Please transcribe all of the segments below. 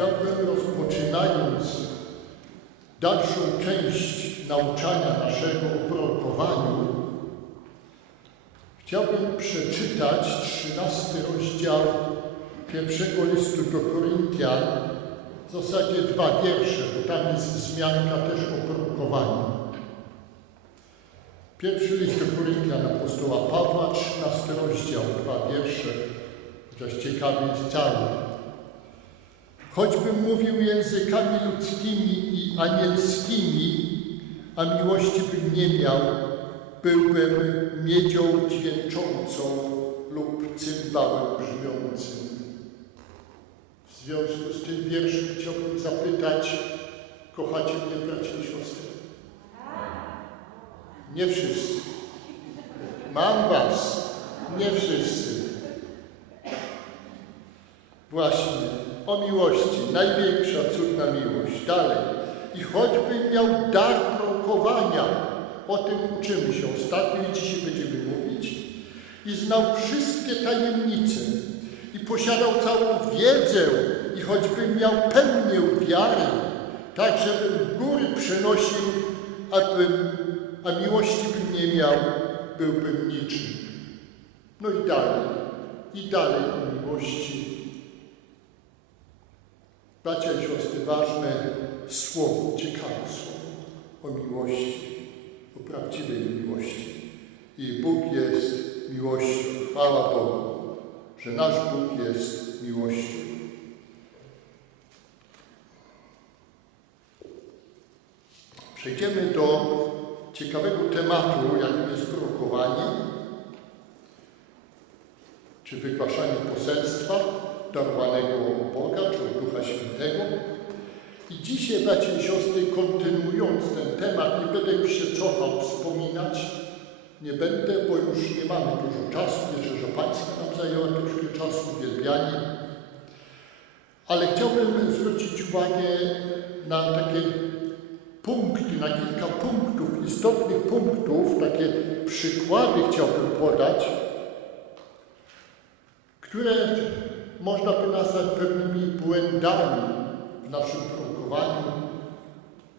Chciałbym, rozpoczynając dalszą część nauczania naszego o prorokowaniu, chciałbym przeczytać 13 rozdział pierwszego listu do Koryntian, w zasadzie 2 wiersze, bo tam jest wzmianka też o prorokowaniu. Pierwszy list do Koryntian apostoła Pawła, 13 rozdział, 2 wiersze, chociaż ciekawy jest cały. Choćbym mówił językami ludzkimi i anielskimi, a miłości bym nie miał, byłbym miedzią dźwięczącą lub cymbałem brzmiącym. W związku z tym wierszem chciałbym zapytać, kochacie mnie, bracia i siostry? Nie wszyscy. Mam was, nie wszyscy. Właśnie, o miłości, największa, cudna miłość. Dalej. I choćbym miał dar prorokowania, o tym uczymy się ostatnio i dzisiaj będziemy mówić, i znał wszystkie tajemnice, i posiadał całą wiedzę, i choćbym miał pełnię wiary, tak żebym góry przenosił, a miłości bym nie miał, byłbym niczym. No i dalej o miłości. Bracia i siostry, ważne słowo, ciekawe słowo o miłości, o prawdziwej miłości. I Bóg jest miłością. Chwała Bogu, że nasz Bóg jest miłością. Przejdziemy do ciekawego tematu, jakim jest prorokowanie, czy wygłaszanie poselstwa darowanego od Boga, czy od Ducha Świętego. I dzisiaj, bracia i siostry, kontynuując ten temat, nie będę już się cofał, wspominać, nie będę, bo już nie mamy dużo czasu, wierzę, że Pańska nam zajęła troszkę czasu, uwielbianie. Ale chciałbym zwrócić uwagę na takie punkty, na kilka punktów, istotnych punktów, takie przykłady chciałbym podać, które można by nazwać pewnymi błędami w naszym prorokowaniu,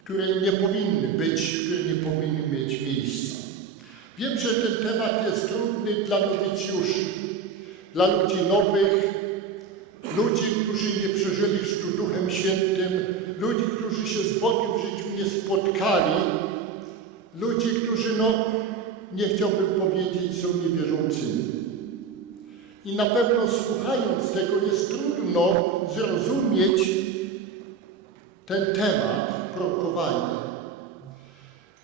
które nie powinny być, które nie powinny mieć miejsca. Wiem, że ten temat jest trudny dla nowicjuszy, dla ludzi nowych, ludzi, którzy nie przeżyli chrztu Duchem Świętym, ludzi, którzy się z Bogiem w życiu nie spotkali, ludzi, którzy, nie chciałbym powiedzieć, są niewierzącymi. I na pewno słuchając tego jest trudno zrozumieć ten temat prorokowania.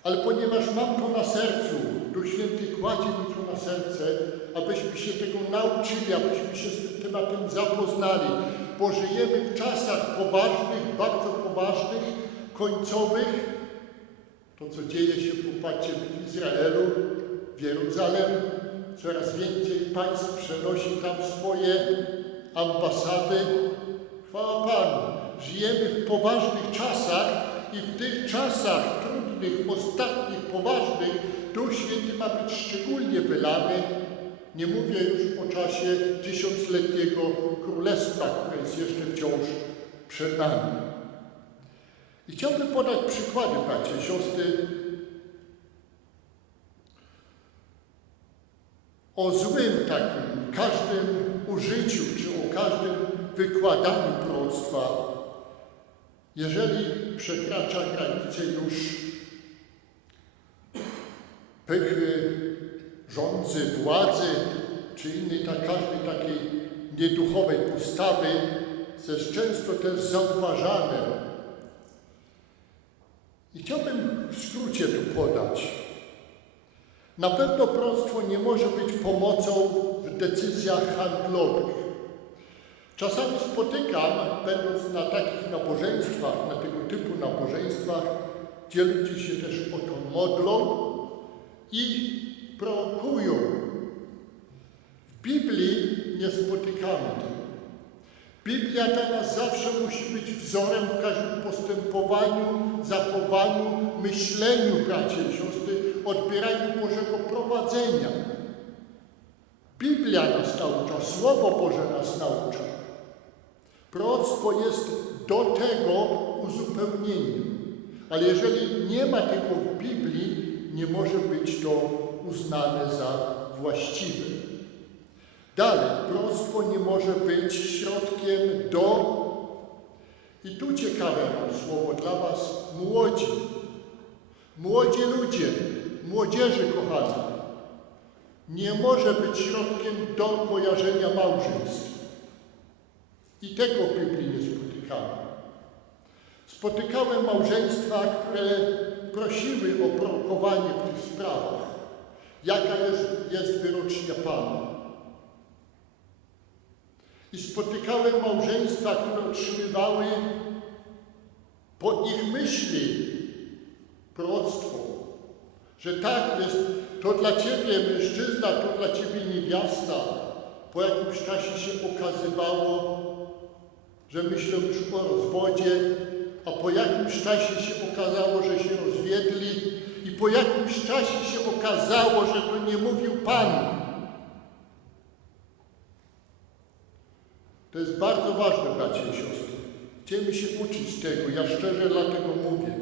Ale ponieważ mam to na sercu, Duch Święty kładzie mi to na serce, abyśmy się tego nauczyli, abyśmy się z tym tematem zapoznali, bo żyjemy w czasach poważnych, bardzo poważnych, końcowych. To, co dzieje się, popatrzcie, w Izraelu, w Jeruzalem, coraz więcej państw przenosi tam swoje ambasady. Chwała Panu. Żyjemy w poważnych czasach i w tych czasach trudnych, ostatnich, poważnych, Duch Święty ma być szczególnie wylany. Nie mówię już o czasie tysiącletniego królestwa, które jest jeszcze wciąż przed nami. I chciałbym podać przykłady, bracia i siostry, o złym takim, każdym użyciu, czy o każdym wykładaniu proroctwa, jeżeli przekracza granicę już pychy, rządzy, władzy, czy innej każdej takiej nieduchowej postawy, co jest często też zauważane. I chciałbym w skrócie tu podać. Na pewno proroctwo nie może być pomocą w decyzjach handlowych. Czasami spotykam, będąc na takich nabożeństwach, na tego typu nabożeństwach, gdzie ludzie się też o to modlą i prorokują. W Biblii nie spotykamy tego. Biblia dla nas zawsze musi być wzorem w każdym postępowaniu, zachowaniu, myśleniu, bracia i siostry, odbieraniu Bożego prowadzenia. Biblia nas naucza, Słowo Boże nas naucza. Proroctwo jest do tego uzupełnieniem. Ale jeżeli nie ma tego w Biblii, nie może być to uznane za właściwe. Dalej, proroctwo nie może być środkiem do... I tu ciekawe mam słowo dla was, młodzi. Młodzi ludzie, młodzieży kochani, nie może być środkiem do kojarzenia małżeństw. I tego w Biblii nie spotykamy. Spotykałem małżeństwa, które prosiły o prorokowanie w tych sprawach. Jaka jest wyrocznia Pana. I spotykałem małżeństwa, które otrzymywały po ich myśli proroctwo, że tak jest, to dla ciebie mężczyzna, to dla ciebie niewiasta. Po jakimś czasie się okazywało, że myślą już o rozwodzie, a po jakimś czasie się okazało, że się rozwiedli i po jakimś czasie się okazało, że to nie mówił Pan. To jest bardzo ważne, bracia i siostry. Chcemy się uczyć tego, ja szczerze dlatego mówię.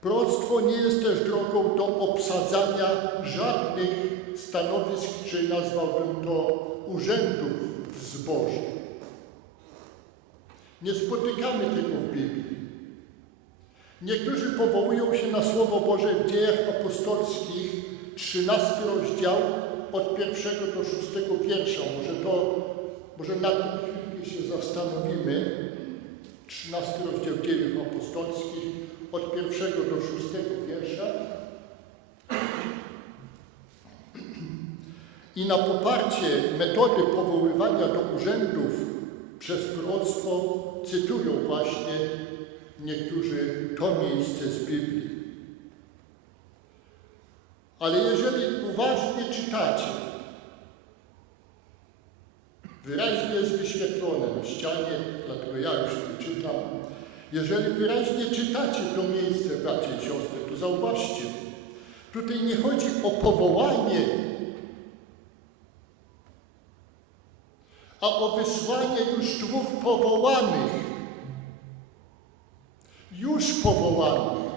Proroctwo nie jest też drogą do obsadzania żadnych stanowisk, czy nazwałbym to urzędów w zborze. Nie spotykamy tego w Biblii. Niektórzy powołują się na Słowo Boże w Dziejach Apostolskich, 13 rozdział, od 1 do 6 wiersza. Może na tym chwilę się zastanowimy. 13 rozdział Dziejów Apostolskich, od 1 do 6 wiersza. I na poparcie metody powoływania do urzędów przez proroctwo cytują właśnie niektórzy to miejsce z Biblii. Ale jeżeli uważnie czytacie, wyraźnie jest wyświetlone na ścianie, dlatego ja już nie czytam. Jeżeli wyraźnie czytacie to miejsce, bracia i siostry, to zauważcie, tutaj nie chodzi o powołanie, a o wysłanie już dwóch powołanych. Już powołanych.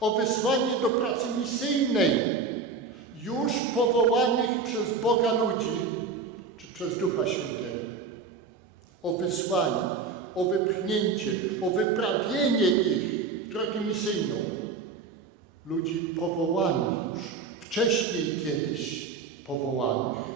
O wysłanie do pracy misyjnej. Już powołanych przez Boga ludzi, czy przez Ducha Świętego. O wysłanie, o wypchnięcie, o wyprawienie ich w drogę misyjną. Ludzi powołanych już, wcześniej kiedyś powołanych.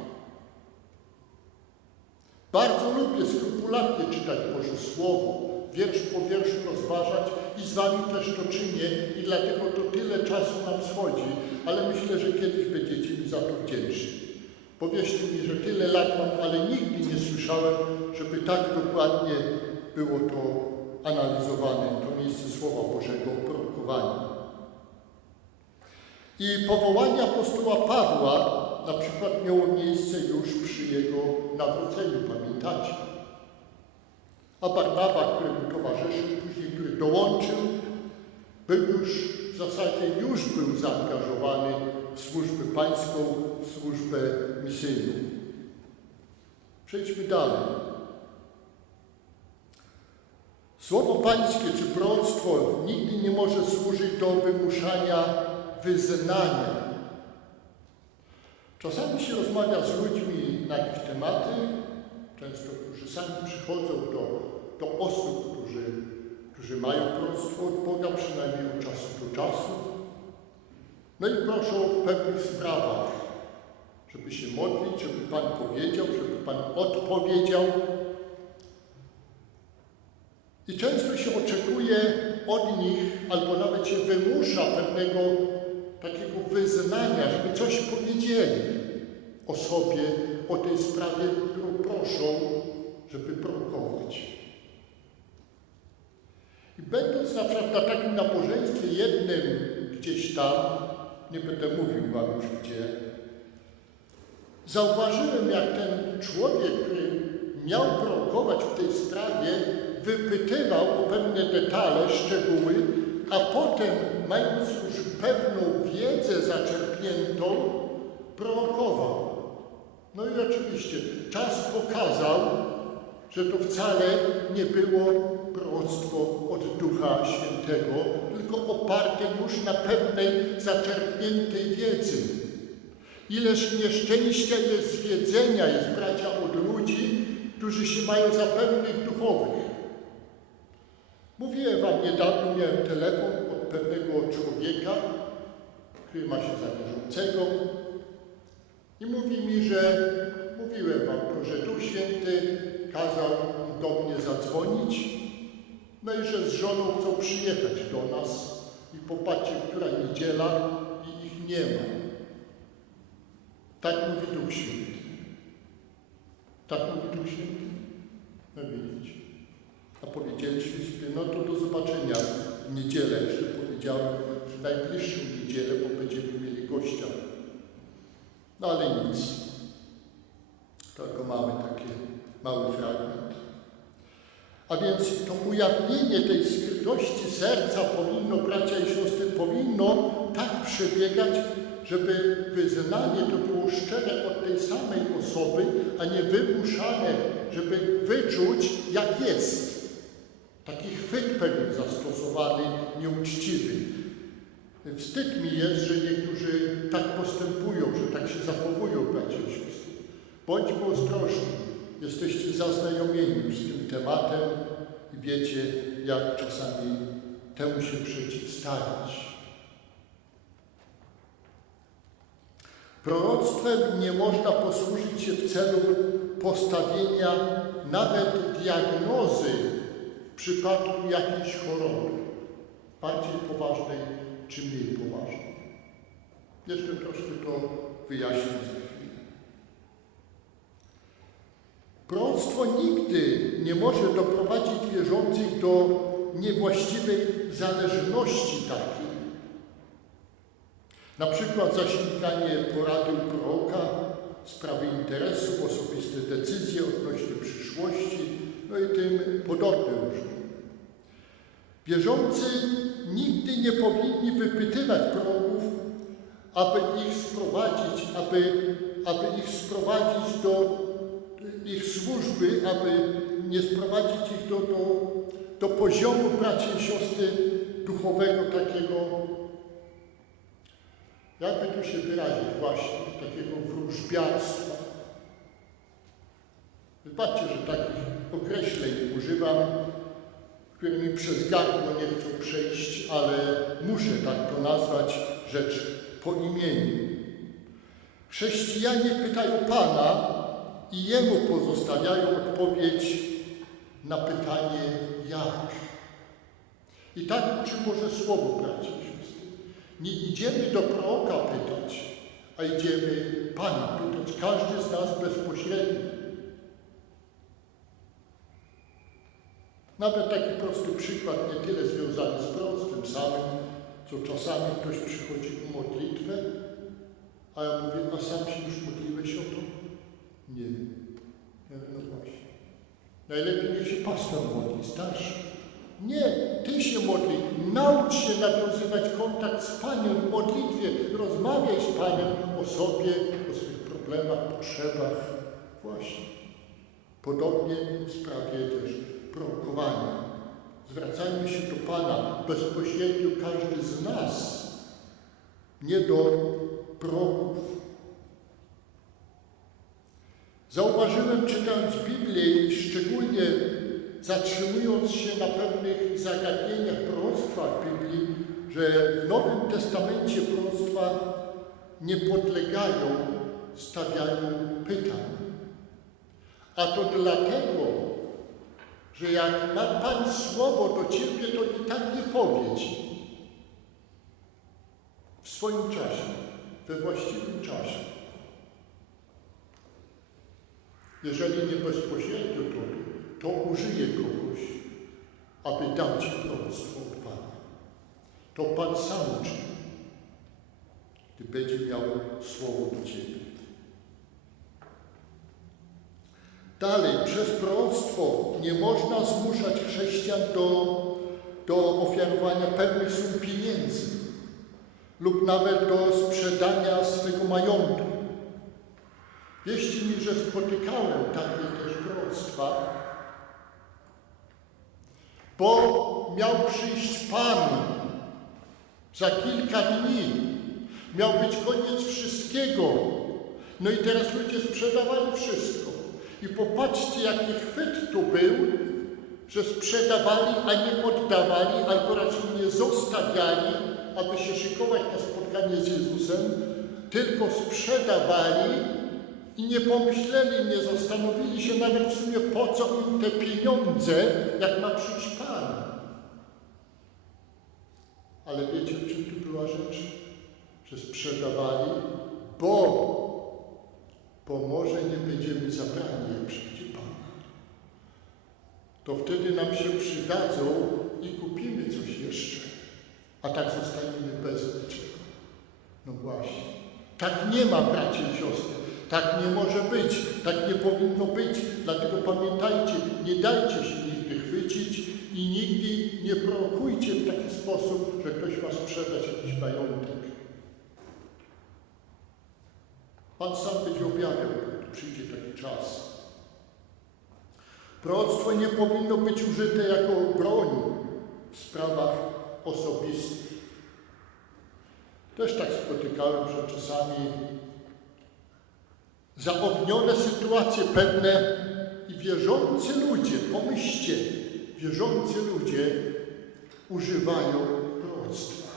Bardzo lubię skrupulatnie czytać Boże Słowo, wiersz po wierszu rozważać i z wami też to czynię i dlatego to tyle czasu nam schodzi, ale myślę, że kiedyś będziecie mi za to wdzięczni. Powierzcie mi, że tyle lat mam, ale nigdy nie słyszałem, żeby tak dokładnie było to analizowane, to miejsce Słowa Bożego o prorokowaniu. I powołanie apostoła Pawła na przykład miało miejsce już przy jego nawróceniu, pamiętacie? A Barnaba, który mu towarzyszył, później który dołączył, był już w zasadzie był zaangażowany w służbę pańską, w służbę misyjną. Przejdźmy dalej. Słowo pańskie czy proroctwo nigdy nie może służyć do wymuszania wyznania. Czasami się rozmawia z ludźmi na jakieś tematy, często którzy sami przychodzą do osób, którzy mają proroctwo od Boga, przynajmniej od czasu do czasu. No i proszą w pewnych sprawach, żeby się modlić, żeby Pan powiedział, żeby Pan odpowiedział. I często się oczekuje od nich, albo nawet się wymusza pewnego takiego wyznania, żeby coś powiedzieli o sobie, o tej sprawie, którą proszą, żeby prorokować. I będąc na przykład na takim nabożeństwie jednym gdzieś tam, nie będę mówił wam już gdzie, zauważyłem, jak ten człowiek, który miał prorokować w tej sprawie, wypytywał o pewne detale, szczegóły, a potem, mając już pewną wiedzę zaczerpniętą, prorokował. No i oczywiście czas pokazał, że to wcale nie było proroctwo od Ducha Świętego, tylko oparte już na pewnej zaczerpniętej wiedzy. Ileż nieszczęścia jest zwiedzenia, jest bracia od ludzi, którzy się mają za pewnych duchowych. Mówiłem wam niedawno, miałem telefon od pewnego człowieka, który ma się za wierzącego i mówi mi, że mówiłem wam to, że Duch Święty kazał do mnie zadzwonić, no i że z żoną chcą przyjechać do nas i popatrzcie, która niedziela i ich nie ma. Tak mówi Duch Święty. Tak mówi Duch Święty. No widzicie. A powiedzieliśmy sobie, no to do zobaczenia w niedzielę. Jeszcze powiedziałem, w najbliższą niedzielę, bo będziemy mieli gościa. No ale nic. Tylko mamy taki mały fragment. A więc to ujawnienie tej skrytości serca powinno, bracia i siostry, powinno tak przebiegać, żeby wyznanie to było szczere od tej samej osoby, a nie wymuszane, żeby wyczuć, jak jest. Taki chwyt pewien zastosowany, nieuczciwy. Wstyd mi jest, że niektórzy tak postępują, że tak się zachowują, bracia i siostry. Bądźmy ostrożni. Jesteście zaznajomieni z tym tematem i wiecie, jak czasami temu się przeciwstawić. Proroctwem nie można posłużyć się w celu postawienia nawet diagnozy w przypadku jakiejś choroby, bardziej poważnej czy mniej poważnej. Jeszcze troszkę to wyjaśnię za chwilę. Proroctwo nigdy nie może doprowadzić wierzących do niewłaściwej zależności takiej. Na przykład zasięganie porady u proroka, sprawy interesu, osobiste decyzje odnośnie przyszłości, no i tym podobne różne. Wierzący nigdy nie powinni wypytywać proroków, aby ich sprowadzić do ich służby, aby nie sprowadzić ich do poziomu, bracia i siostry, duchowego takiego, jakby tu się wyrazić właśnie, takiego wróżbiarstwa. Zobaczcie, że takich określeń używam, które mi przez gardło nie chcą przejść, ale muszę tak to nazwać, rzecz po imieniu. Chrześcijanie pytają Pana i Jemu pozostawiają odpowiedź na pytanie jak. I tak uczy Boże Słowo, bracia i siostry. Nie idziemy do proroka pytać, a idziemy Pana pytać. Każdy z nas bezpośrednio. Nawet taki prosty przykład, nie tyle związany z proroctwem samym, co czasami ktoś przychodzi o modlitwę, a ja mówię, a sam się już modliłeś o to? Nie. Ja mówię, no właśnie. Najlepiej niech się pastor modli, starszy. Nie, ty się modli. Naucz się nawiązywać kontakt z Panem w modlitwie. Rozmawiaj z Panem o sobie, o swoich problemach, potrzebach. Właśnie. Podobnie w sprawie też prorokowania. Zwracajmy się do Pana bezpośrednio, każdy z nas, nie do proroków. Zauważyłem, czytając Biblię, szczególnie zatrzymując się na pewnych zagadnieniach proroctwa w Biblii, że w Nowym Testamencie proroctwa nie podlegają stawianiu pytań. A to dlatego, że jak ma Pan słowo do ciebie, to i tak nie powie ci. W swoim czasie, we właściwym czasie. Jeżeli nie bezpośrednio to użyje kogoś, aby dał ci proroctwo od Pana. To Pan sam uczyni, gdy będzie miał słowo do ciebie. Dalej, przez proroctwo nie można zmuszać chrześcijan do ofiarowania pewnych sum pieniędzy lub nawet do sprzedania swego majątku. Wierzcie mi, że spotykałem takie też proroctwa, bo miał przyjść Pan za kilka dni. Miał być koniec wszystkiego. No i teraz ludzie sprzedawali wszystko. I popatrzcie, jaki chwyt tu był, że sprzedawali, a nie oddawali, albo raczej nie zostawiali, aby się szykować na spotkanie z Jezusem, tylko sprzedawali i nie pomyśleli, nie zastanowili się nawet w sumie, po co im te pieniądze, jak ma przyjść Pan. Ale wiecie, w czym tu była rzecz? Że sprzedawali, bo może nie będziemy zabrani, jak przyjdzie Pan. To wtedy nam się przydadzą i kupimy coś jeszcze, a tak zostaniemy bez niczego. No właśnie. Tak nie ma, bracie i siostry. Tak nie może być. Tak nie powinno być. Dlatego pamiętajcie, nie dajcie się nigdy chwycić i nigdy nie prorokujcie w taki sposób, że ktoś ma sprzedać jakiś majątek. Pan sam będzie objawiał, gdy przyjdzie taki czas. Proroctwo nie powinno być użyte jako broń w sprawach osobistych. Też tak spotykałem, że czasami zaognione sytuacje pewne i wierzący ludzie, pomyślcie, wierzący ludzie używają proroctwa,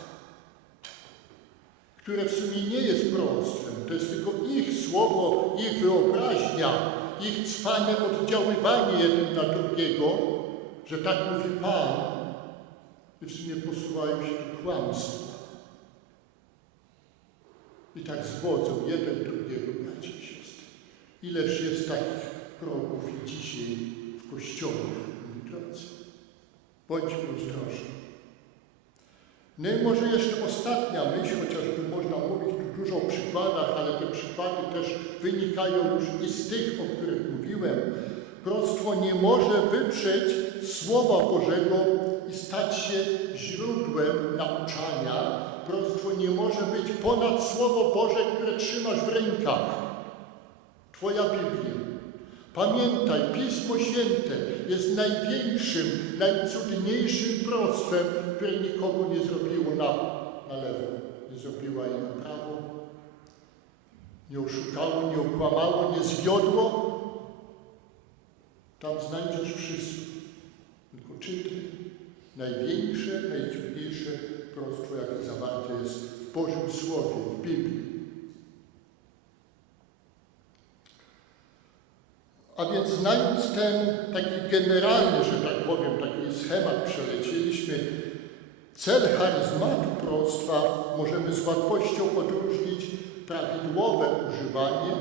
które w sumie nie jest proroctwem, to jest tylko ich słowo, ich wyobraźnia, ich cwane oddziaływanie jeden na drugiego, że tak mówi Pan i w sumie posuwają się do kłamstwa. I tak zwodzą jeden drugiego, bracia i siostry. Ileż jest takich proroków i dzisiaj w kościołach, moi drodzy. Bądźmy ostrożni. No i może jeszcze ostatnia myśl, chociażby można mówić tu dużo o przykładach, ale te przykłady też wynikają już i z tych, o których mówiłem. Proroctwo nie może wyprzeć Słowa Bożego i stać się źródłem nauczania. Proroctwo nie może być ponad Słowo Boże, które trzymasz w rękach. Twoja Biblia. Pamiętaj, Pismo Święte jest największym, najcudniejszym proroctwem, które nikogo nie zrobiło na lewo, nie zrobiło jej na prawo, nie oszukało, nie okłamało, nie zwiodło. Tam znajdziesz wszystko. Tylko czytaj. Największe, najcudniejsze proroctwo, jakie zawarte jest w Bożym Słowie, w Biblii. A więc znając ten taki generalny, że tak powiem, taki schemat przelecieliśmy, cel charyzmatu proroctwa możemy z łatwością odróżnić prawidłowe używanie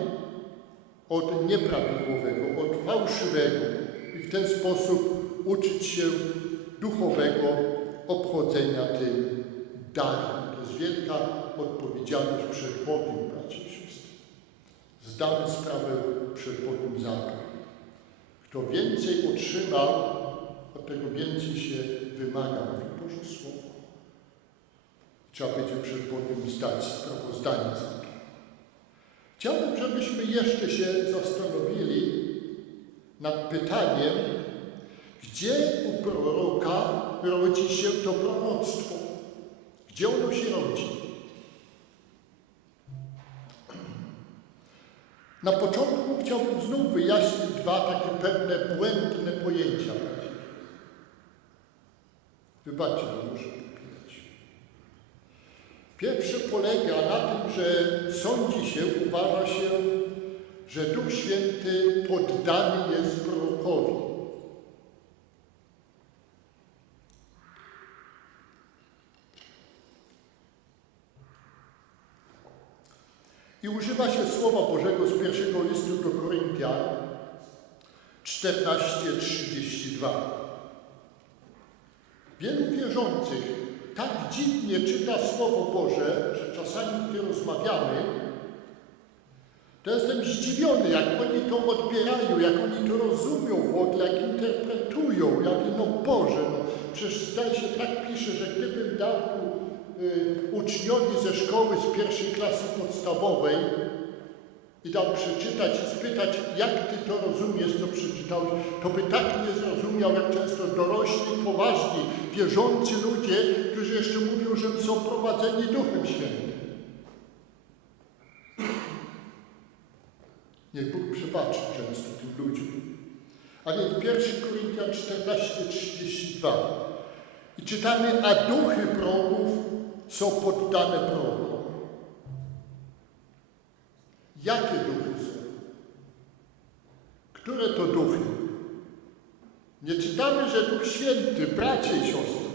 od nieprawidłowego, od fałszywego i w ten sposób uczyć się duchowego obchodzenia tym darem. To jest wielka odpowiedzialność przed Bogiem, bracia i siostry. Zdamy sprawę przed Bogiem za to. Kto więcej otrzymał, od tego więcej się wymaga, mówi Boże Słowo. Trzeba będzie przed Bogiem zdać sprawozdanie za to. Chciałbym, żebyśmy jeszcze się zastanowili nad pytaniem, gdzie u proroka rodzi się to proroctwo? Gdzie ono się rodzi? Na początku chciałbym znów wyjaśnić dwa takie pewne błędne pojęcia. Wybaczcie, że muszę popierać. Pierwsze polega na tym, że sądzi się, uważa się, że Duch Święty poddany jest prorokowi. I używa się Słowa Bożego z pierwszego listu do Koryntian 14:32. Wielu wierzących tak dziwnie czyta Słowo Boże, że czasami, gdy rozmawiamy, to jestem zdziwiony, jak oni to odbierają, jak oni to rozumią w ogóle, jak interpretują. Ja mówię, no Boże, no przecież zdaje się tak pisze, że gdybym dał uczniowi ze szkoły z pierwszej klasy podstawowej i dał przeczytać i spytać, jak ty to rozumiesz, co przeczytałeś, to by tak nie zrozumiał, zrozumiał, jak często dorośli, poważni, wierzący ludzie, którzy jeszcze mówią, że są prowadzeni Duchem Świętym. Niech Bóg przebaczy często tym ludziom. A więc 1 Koryntian 14:32. I czytamy, a duchy proroków są poddane prorokom. Jakie duchy są? Które to duchy? Nie czytamy, że Duch Święty, bracia i siostry.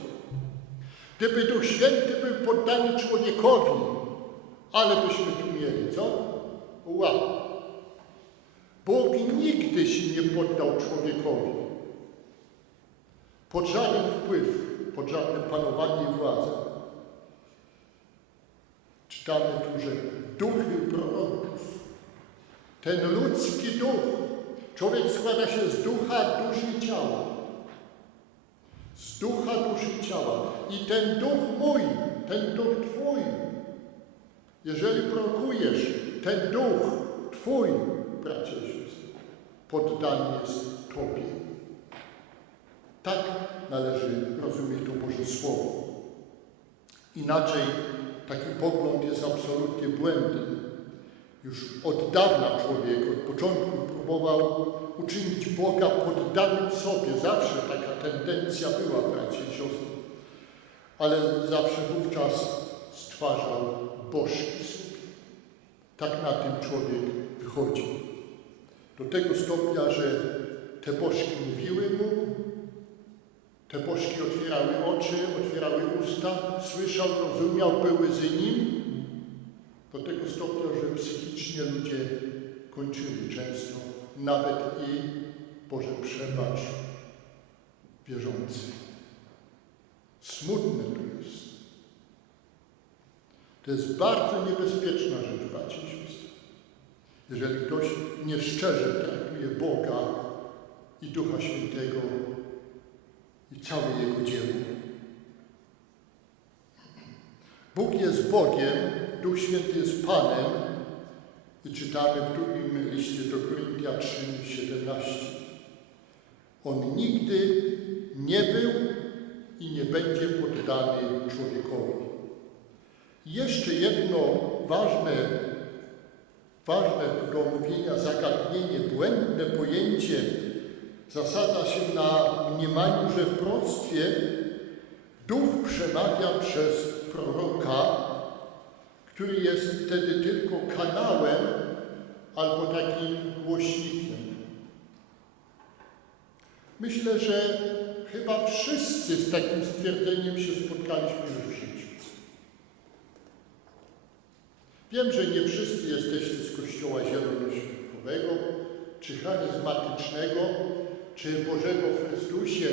Gdyby Duch Święty był poddany człowiekowi, ale byśmy tu mieli, co? Wow! Bóg nigdy się nie poddał człowiekowi. Pod żaden wpływ, pod żadne panowanie i władzę. Czytamy tu, że duchy proroków, ten ludzki duch, człowiek składa się z ducha, duszy i ciała. Z ducha, duszy i ciała. I ten duch mój, ten duch twój, jeżeli prorokujesz, ten duch twój, bracia i siostry, poddany jest Tobie. Tak należy rozumieć to Boże Słowo. Inaczej taki pogląd jest absolutnie błędny. Już od dawna człowiek, od początku próbował uczynić Boga poddanym sobie. Zawsze taka tendencja była, bracia i siostry. Ale zawsze wówczas stwarzał bożki sobie. Tak na tym człowiek wychodził. Do tego stopnia, że te bożki mówiły mu, te bożki otwierały oczy, otwierały usta, słyszał, rozumiał, były z nim. Do tego stopnia, że psychicznie ludzie kończyli często, nawet i, Boże przebacz, wierzący. Smutne to jest. To jest bardzo niebezpieczna rzecz, bracia i siostry. Jeżeli ktoś nieszczerze traktuje Boga i Ducha Świętego i całe Jego dzieło. Bóg jest Bogiem, Duch Święty jest Panem i czytamy w drugim liście do Koryntian 3:17. On nigdy nie był i nie będzie poddany człowiekowi. Jeszcze jedno ważne do omówienia zagadnienie, błędne pojęcie zasadza się na mniemaniu, że w proroctwie Duch przemawia przez proroka, który jest wtedy tylko kanałem albo takim głośnikiem. Myślę, że chyba wszyscy z takim stwierdzeniem się spotkaliśmy już w życiu. Wiem, że nie wszyscy jesteście z Kościoła Zielonoświątkowego, czy charyzmatycznego, czy Bożego w Chrystusie,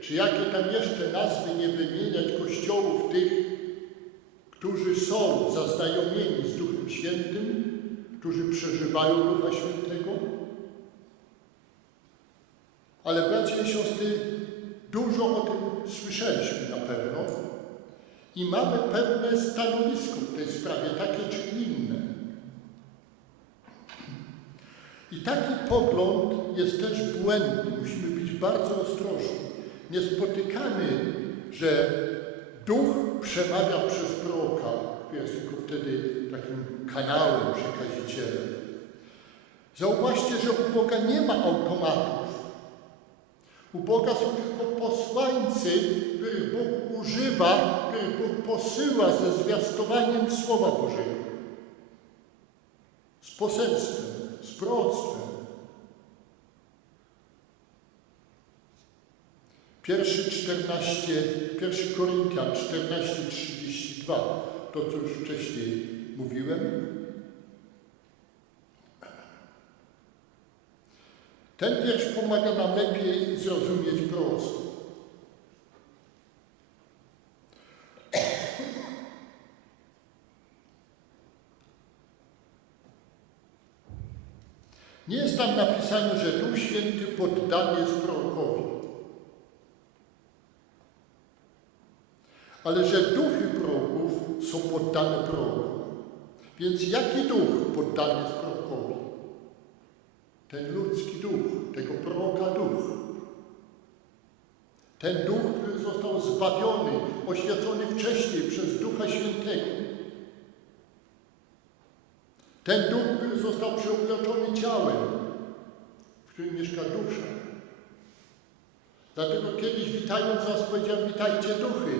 czy jakie tam jeszcze nazwy nie wymieniać kościołów tych, którzy są zaznajomieni z Duchem Świętym, którzy przeżywają Ducha Świętego. Ale bracia i siostry, dużo o tym słyszeliśmy na pewno i mamy pewne stanowisko w tej sprawie, takie czy inne. I taki pogląd jest też błędny. Musimy być bardzo ostrożni. Nie spotykamy, że Duch przemawia przez proroka, który jest tylko wtedy takim kanałem, przekazicielem. Zauważcie, że u Boga nie ma automatów. U Boga są tylko posłańcy, których Bóg używa, których Bóg posyła ze zwiastowaniem Słowa Bożego. Z poselstwem, z proroctwem. 1 Koryntian 14:32, to co już wcześniej mówiłem. Ten wiersz pomaga nam lepiej zrozumieć proroctwo. Nie jest tam napisane, że Duch Święty poddany jest prorokowi, ale że duchy proroków są poddane prorokom. Więc jaki duch poddany jest prorokowi? Ten ludzki duch, tego proroka duch. Ten duch, który został zbawiony, oświecony wcześniej przez Ducha Świętego. Ten duch, który został przeobleczony ciałem, w którym mieszka dusza. Dlatego kiedyś witając was powiedziałem, witajcie duchy.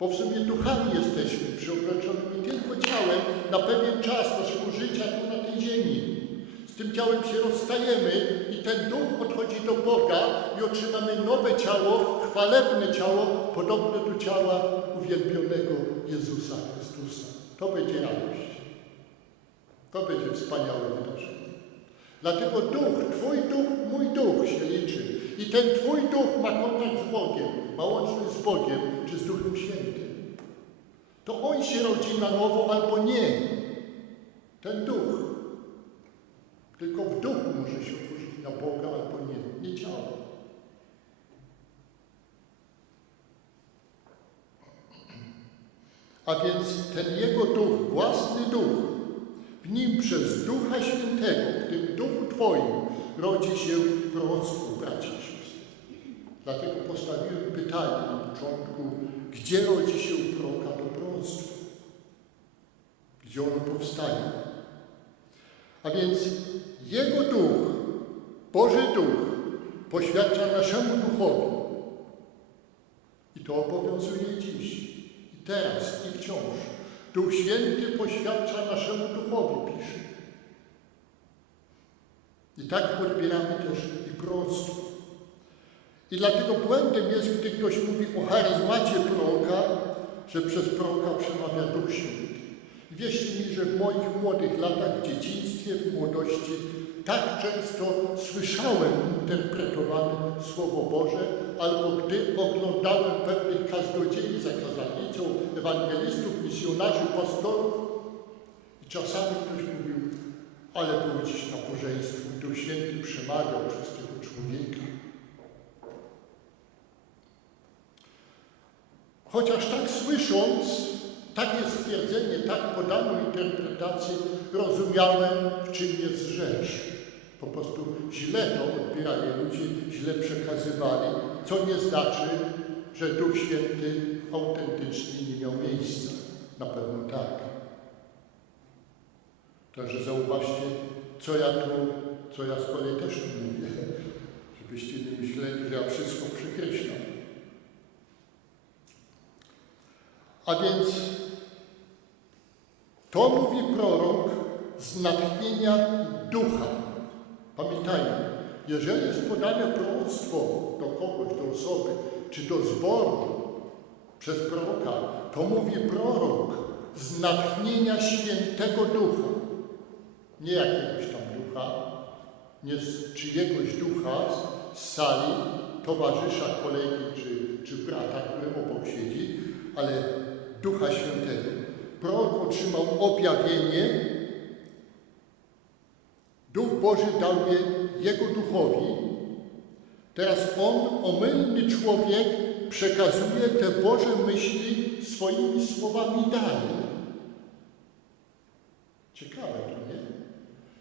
Bo w sumie duchami jesteśmy, przeobleczonymi tylko ciałem na pewien czas naszego życia tu na tej ziemi. Z tym ciałem się rozstajemy i ten duch odchodzi do Boga i otrzymamy nowe ciało, chwalebne ciało, podobne do ciała uwielbionego Jezusa Chrystusa. To będzie radość. To będzie wspaniałe wydarzenie. Dlatego duch, Twój duch, mój duch się liczy. I ten Twój duch ma kontakt z Bogiem, ma łączność z Bogiem czy z Duchem Świętym. To On się rodzi na nowo albo nie. Ten duch. Tylko w duchu może się otworzyć na Boga albo nie. Nie ciało. A więc ten Jego duch, własny duch, w nim przez Ducha Świętego, w tym Duchu Twoim, rodzi się proroctwo, bracia i siostry. Dlatego postawiłem pytanie na początku, gdzie rodzi się proroka do proroctwa? Gdzie ono powstaje? A więc Jego duch, Boży duch, poświadcza naszemu duchowi. I to obowiązuje dziś, i teraz, i wciąż. Duch Święty poświadcza naszemu duchowi, pisze. I tak odbieramy też i proroctwo. I dlatego błędem jest, gdy ktoś mówi o charyzmacie proroka, że przez proroka przemawia Duch Święty. I wierzcie mi, że w moich młodych latach, w dzieciństwie, w młodości, tak często słyszałem interpretowane Słowo Boże, albo gdy oglądałem pewnych kaznodziei za kazalnicą, ewangelistów, misjonarzy, pastorów i czasami ktoś mówił, ale było dziś nabożeństwo i Duch Święty przemawiał przez tego człowieka. Chociaż tak słysząc, takie stwierdzenie, tak podaną interpretację rozumiałem, w czym jest rzecz. Po prostu źle to odbierali ludzie, źle przekazywali, co nie znaczy, że Duch Święty autentycznie nie miał miejsca. Na pewno tak. Także zauważcie, co ja z kolei też tu mówię, żebyście nie myśleli, że ja wszystko przekreślam. A więc to mówi prorok z natchnienia ducha. Pamiętajmy, jeżeli jest podane proroctwo do kogoś, do osoby, czy do zboru przez proroka, to mówi prorok z natchnienia świętego ducha. Nie jakiegoś tam ducha, nie z czyjegoś ducha z sali, towarzysza, kolegi czy brata, który obok siedzi, ale Ducha Świętego. Prorok otrzymał objawienie, Duch Boży dał je jego duchowi. Teraz on, omylny człowiek, przekazuje te Boże myśli swoimi słowami dalej. Ciekawe to, nie?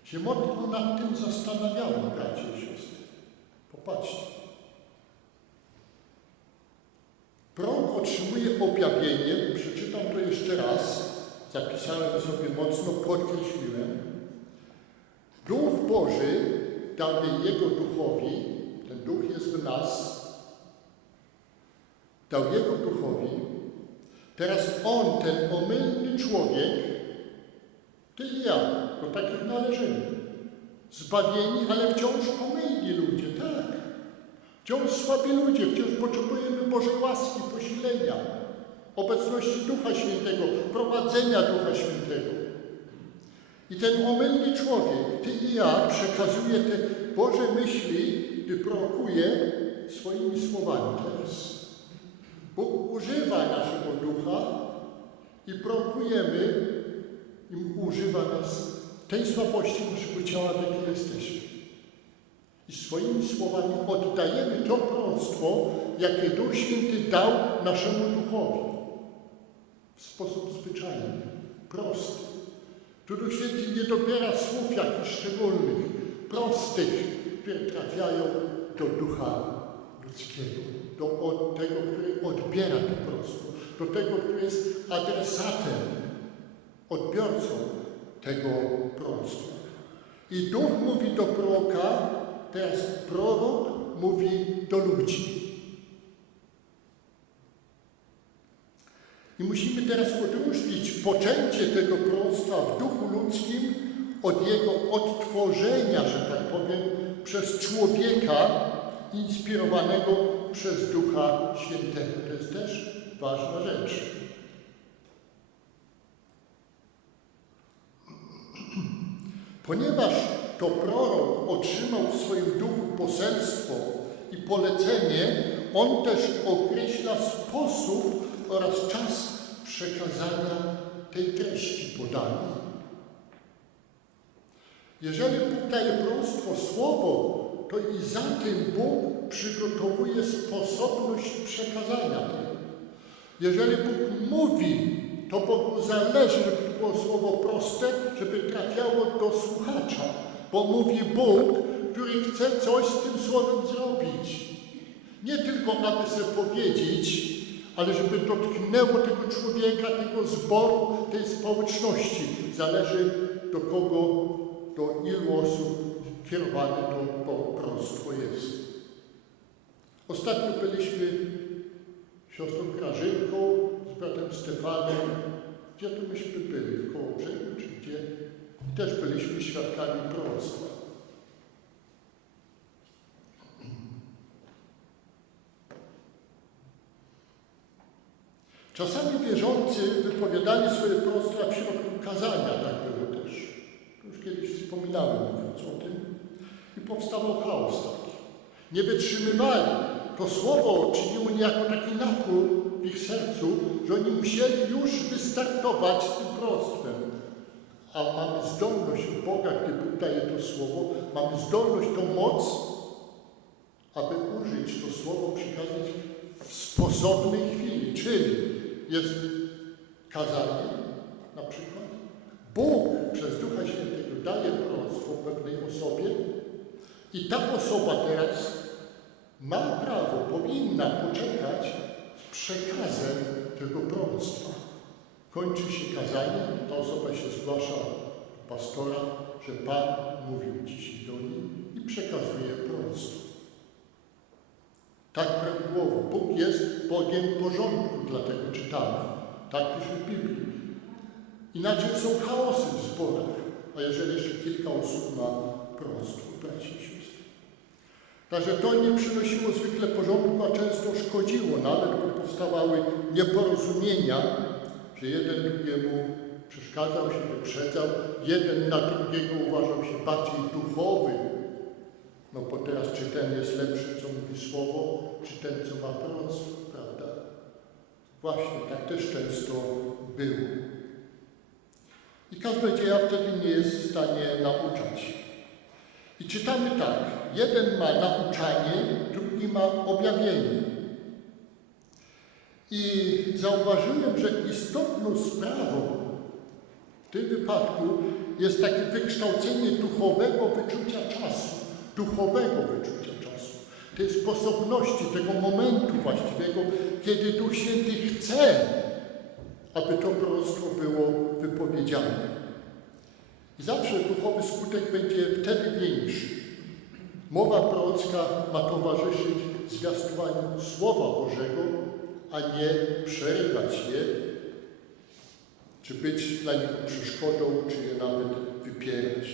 Się mocno nad tym zastanawiałem, bracia i siostry. Popatrzcie. Prorok otrzymuje objawienie, przeczytam to jeszcze raz, zapisałem sobie mocno, podkreśliłem. Duch Boży dał je jego duchowi, ten duch jest w nas, dał jego duchowi. Teraz on, ten omylny człowiek, ty i ja, do takich należymy. Zbawieni, ale wciąż omylni ludzie, tak. Wciąż słabi ludzie, wciąż potrzebujemy Bożej łaski, posilenia, obecności Ducha Świętego, prowadzenia Ducha Świętego. I ten omylny człowiek, ty i ja, przekazuje te Boże myśli, gdy prorokuje swoimi słowami teraz. Bóg używa naszego ducha i prorokujemy, i używa nas tej słabości naszego ciała, w jakiej jesteśmy. I swoimi słowami oddajemy to proroctwo, jakie Duch Święty dał naszemu duchowi. W sposób zwyczajny, prosty. Tu Duch Święty nie dobiera słów jakichś szczególnych, prostych, które trafiają do ducha ludzkiego, do tego, który odbiera to proroctwo, do tego, który jest adresatem, odbiorcą tego proroctwa. I Duch mówi do proroka, teraz prorok mówi do ludzi. I musimy teraz odróżnić poczęcie tego proroctwa w duchu ludzkim od jego odtworzenia, że tak powiem, przez człowieka inspirowanego przez Ducha Świętego. To jest też ważna rzecz. Ponieważ to prorok otrzymał w swoim duchu poselstwo i polecenie, on też określa sposób oraz czas przekazania tej treści podanej. Jeżeli Bóg daje proroctwo, słowo, to i za tym Bóg przygotowuje sposobność przekazania tego. Jeżeli Bóg mówi, to Bogu zależy, żeby to było słowo proste, żeby trafiało do słuchacza, bo mówi Bóg, który chce coś z tym słowem zrobić. Nie tylko, aby sobie powiedzieć, ale żeby dotknęło tego człowieka, tego zboru, tej społeczności. Zależy do kogo, do ilu osób kierowane to proroctwo jest. Ostatnio byliśmy z siostrą Grażynką, z bratem Stefanem. Gdzie to myśmy byli? W Kołobrzegu czy gdzie? I też byliśmy świadkami proroctwa. Czasami wierzący wypowiadali swoje proroctwa w środku kazania, tak było też. Już kiedyś wspominałem, mówiąc o tym. I powstawał chaos taki. Nie wytrzymywali. To słowo czyniło niejako taki napór w ich sercu, że oni musieli już wystartować z tym proroctwem. A mamy zdolność od Boga, gdy Bóg daje to słowo, mamy zdolność, tą moc, aby użyć to słowo, przekazać w stosownej chwili. Czyli jest kazanie, na przykład. Bóg przez Ducha Świętego daje proroctwo pewnej osobie i ta osoba teraz ma prawo, powinna poczekać z przekazem tego proroctwa. Kończy się kazanie, ta osoba się zgłasza do pastora, że Pan mówił dzisiaj do niej i przekazuje proroctwo. Tak prawidłowo. Bóg jest Bogiem porządku, dlatego czytamy. Tak pisze w Biblii. Inaczej są chaosy w zborach, a jeżeli jeszcze kilka osób ma proroctwo, braci i siostry. Także to nie przynosiło zwykle porządku, a często szkodziło nawet, bo powstawały nieporozumienia, że jeden drugiemu przeszkadzał się, wyprzedzał, jeden na drugiego uważał się bardziej duchowy. No bo teraz czy ten jest lepszy, co mówi słowo, czy ten, co ma proroctwo, prawda? Właśnie, tak też często było. I kaznodzieja wtedy nie jest w stanie nauczać. I czytamy tak, jeden ma nauczanie, drugi ma objawienie. I zauważyłem, że istotną sprawą w tym wypadku jest takie wykształcenie duchowego wyczucia czasu. Duchowego wyczucia czasu. Tej sposobności, tego momentu właściwego, kiedy Duch Święty chce, aby to proroctwo było wypowiedziane. I zawsze duchowy skutek będzie wtedy większy. Mowa prorocka ma towarzyszyć zwiastowaniu Słowa Bożego, a nie przerywać je, czy być dla niego przeszkodą, czy je nawet wypierać.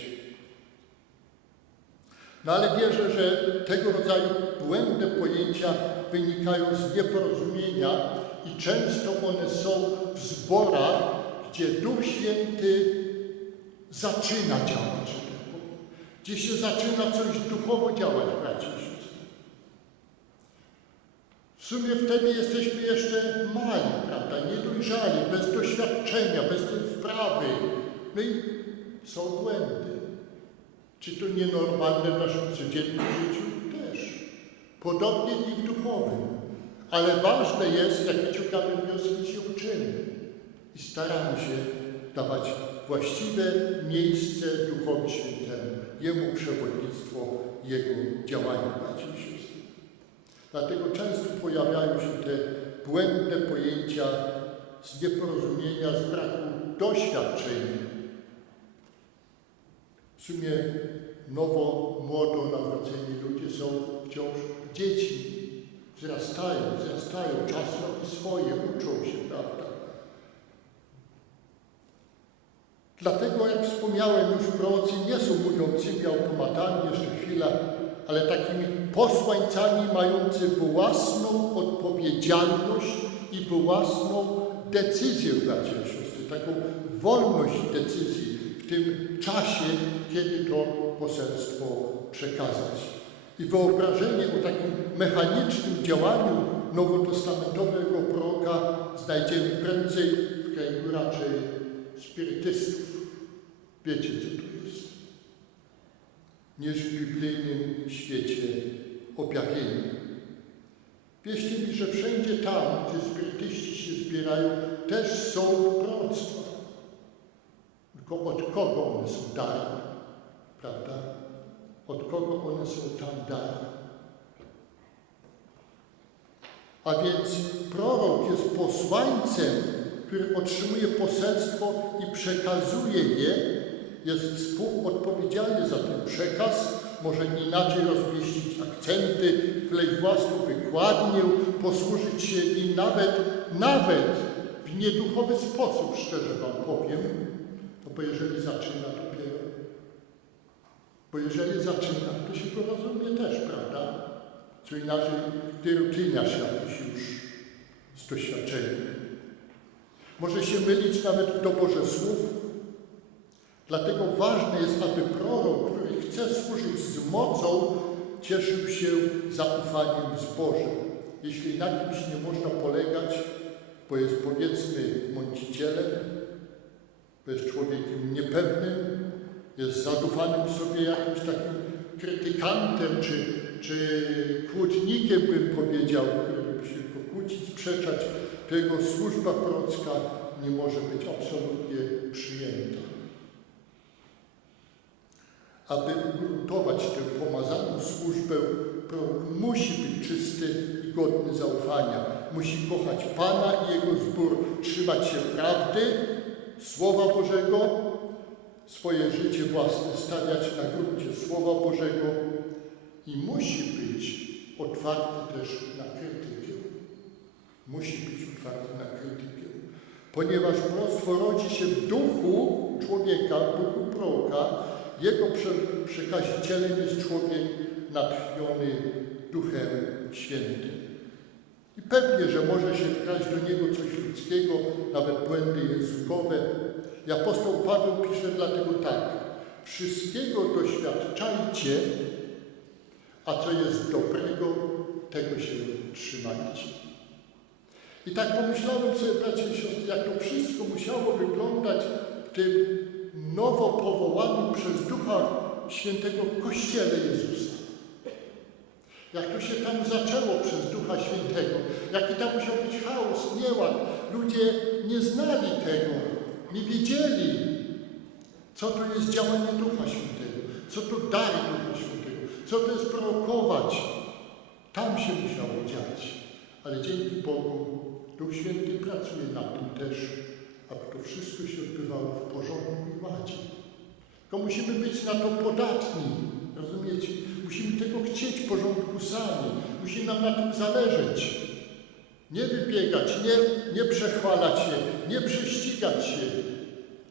No ale wierzę, że tego rodzaju błędne pojęcia wynikają z nieporozumienia i często one są w zborach, gdzie Duch Święty zaczyna działać, gdzie się zaczyna coś duchowo działać, bracia i siostry. W sumie wtedy jesteśmy jeszcze mali, prawda, niedojrzali, bez doświadczenia, bez tej wprawy. No i są błędy. Czy to nienormalne w naszym codziennym życiu? Też. Podobnie i w duchowym. Ale ważne jest, jak wyciągamy wnioski, się uczymy i staramy się dawać właściwe miejsce Duchowi Świętemu, Jemu przewodnictwo, Jego działaniu, bracia i siostry. Dlatego często pojawiają się te błędne pojęcia z nieporozumienia, z braku doświadczenia. W sumie młodo nawróceni ludzie są wciąż dzieci. Wzrastają, czas robi swoje, uczą się, prawda? Dlatego, jak wspomniałem, już prorocy nie są mówiącymi automatami, jeszcze chwila, ale takimi posłańcami mający własną odpowiedzialność i własną decyzję, bracia i siostry, taką wolność decyzji w tym czasie, kiedy to poselstwo przekazać. I wyobrażenie o takim mechanicznym działaniu nowotestamentowego proroka znajdziemy prędzej w kręgu raczej spirytystów. Wiecie, co to jest? Niż w biblijnym świecie objawienia. Wierzcie mi, że wszędzie tam, gdzie spirytyści się zbierają, też są proroctwa. Tylko od kogo one są dane? Prawda? Od kogo one są tam dane? A więc prorok jest posłańcem, który otrzymuje poselstwo i przekazuje je, jest współodpowiedzialny za ten przekaz, może inaczej rozmieścić akcenty, wkleić własną wykładnię, posłużyć się nim nawet w nieduchowy sposób, szczerze wam powiem, no bo jeżeli zaczyna dopiero, to się go rozumie też, prawda? Co inaczej, gdy rutyniarz jakiś już z doświadczeniem. Może się mylić nawet w doborze słów. Dlatego ważne jest, aby prorok, który chce służyć z mocą, cieszył się zaufaniem w zborze. Jeśli na kimś nie można polegać, bo jest, powiedzmy, mącicielem, bo jest człowiekiem niepewnym, jest zadufanym sobie jakimś takim krytykantem czy kłótnikiem, bym powiedział, który by się tylko kłócić, sprzeczać, to jego służba prorocka nie może być absolutnie przyjęta. Aby ugruntować tę pomazaną służbę, prorok musi być czysty i godny zaufania. Musi kochać Pana i Jego zbór, trzymać się prawdy, Słowa Bożego, swoje życie własne stawiać na gruncie Słowa Bożego i musi być otwarty też na krytykę. Musi być otwarty na krytykę. Ponieważ proroctwo rodzi się w duchu człowieka, w duchu proroka, jego przekazicielem jest człowiek natchniony Duchem Świętym. I pewnie, że może się wkraść do niego coś ludzkiego, nawet błędy językowe. I apostoł Paweł pisze dlatego tak: wszystkiego doświadczajcie, a co jest dobrego, tego się trzymajcie. I tak pomyślałem sobie, bracia i siostry, jak to wszystko musiało wyglądać w tym nowo powołanym przez Ducha Świętego Kościele Jezusa. Jak to się tam zaczęło przez Ducha Świętego, jaki tam musiał być chaos, nieład. Ludzie nie znali tego, nie wiedzieli, co to jest działanie Ducha Świętego, co to dary Ducha Świętego, co to jest prorokować. Tam się musiało dziać. Ale dzięki Bogu Duch Święty pracuje nad tym też, aby to wszystko się odbywało w porządku i ładzie. Tylko musimy być na to podatni, rozumiecie? Musimy tego chcieć w porządku sami. Musi nam na tym zależeć. Nie wybiegać, nie przechwalać się, nie prześcigać się,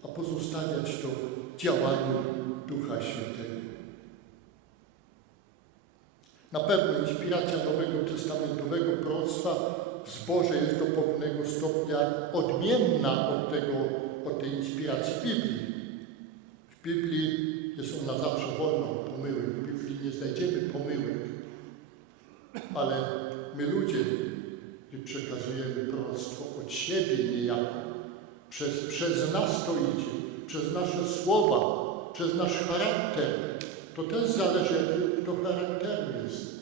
a pozostawiać to działaniu Ducha Świętego. Na pewno inspiracja Nowego Testamentowego proroctwa w zborze jest do pewnego stopnia odmienna od tej inspiracji Biblii. W Biblii jest ona zawsze wolna od pomyłek. W Biblii nie znajdziemy pomyłek. Ale my ludzie, gdy przekazujemy proroctwo od siebie niejako, przez nas to idzie, przez nasze słowa, przez nasz charakter, to też zależy, jaki to charakter jest.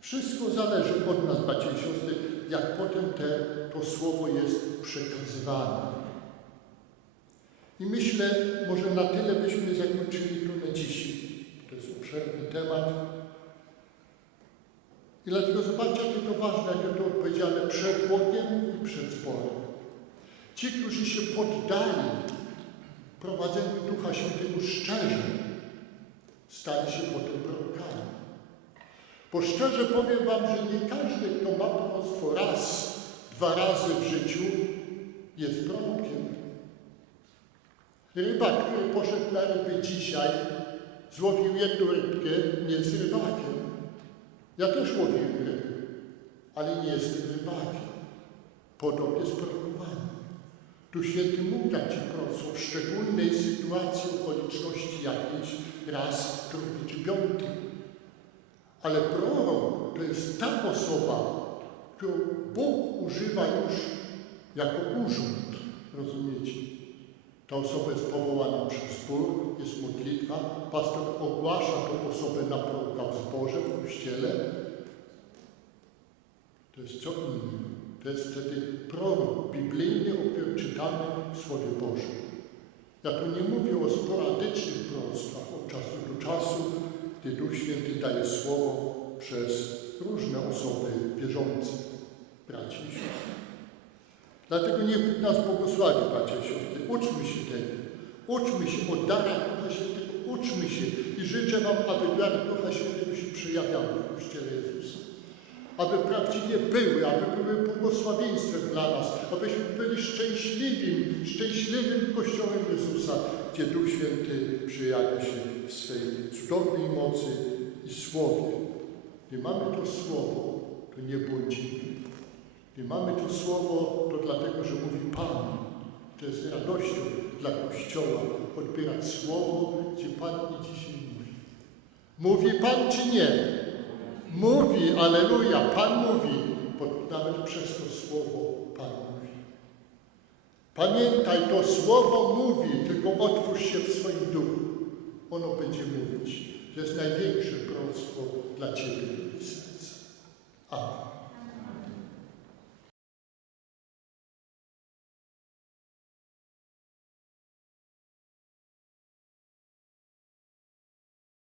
Wszystko zależy od nas, bracia i siostry, jak potem to słowo jest przekazywane. I myślę, może na tyle byśmy zakończyli to na dzisiaj. To jest obszerny temat. I dlatego zobaczcie, jakie to ważne, jakie to odpowiedzialne przed Bogiem i przed zborem. Ci, którzy się poddali prowadzeniu Ducha Świętego szczerze, stali się potem prorokami. Bo szczerze powiem wam, że nie każdy, kto ma proroctwo raz, 2 razy w życiu, jest prorokiem. Rybak, który poszedł na ryby dzisiaj, złowił jedną rybkę, nie jest rybakiem. Ja też łowiłem ryby, ale nie jestem rybakiem. Podobnie z prorokowaniem. Duch Święty mógł dać ci proroctwo w szczególnej sytuacji, okoliczności jakiejś, raz, drugi czy 5. Ale prorok to jest ta osoba, którą Bóg używa już jako urząd. Rozumiecie? Ta osoba jest powołana przez zbór, jest modlitwa, pastor ogłasza tą osobę na proroka w zborze, w kościele. To jest co innego. To jest wtedy prorok biblijny, o którym czytamy w Słowie Bożym. Ja tu nie mówię o sporadycznych proroctwach od czasu do czasu, gdy Duch Święty daje słowo przez różne osoby wierzące, braci i siostry. Dlatego niech Bóg nas błogosławi, bracia i siostry. Uczmy się tego. Uczmy się o darach Ducha Świętego. Uczmy się i życzę wam, aby dary Ducha Świętego się przejawiały w Kościele Jezusa. Aby prawdziwie były, aby były błogosławieństwem dla nas, abyśmy byli szczęśliwym Kościołem Jezusa, gdzie Duch Święty przejawia się w swej cudownej mocy i słowie. Gdy mamy to słowo, to nie błądzimy. Gdy mamy to słowo, to dlatego, że mówi Pan. To jest radością dla Kościoła odbierać słowo, gdzie Pan i dzisiaj mówi. Mówi Pan czy nie? Mówi, alleluja, Pan mówi, bo nawet przez to słowo Pan mówi. Pamiętaj, to słowo mówi, tylko otwórz się w swoim duchu. Ono będzie mówić. To jest największe proroctwo dla ciebie, Lisa.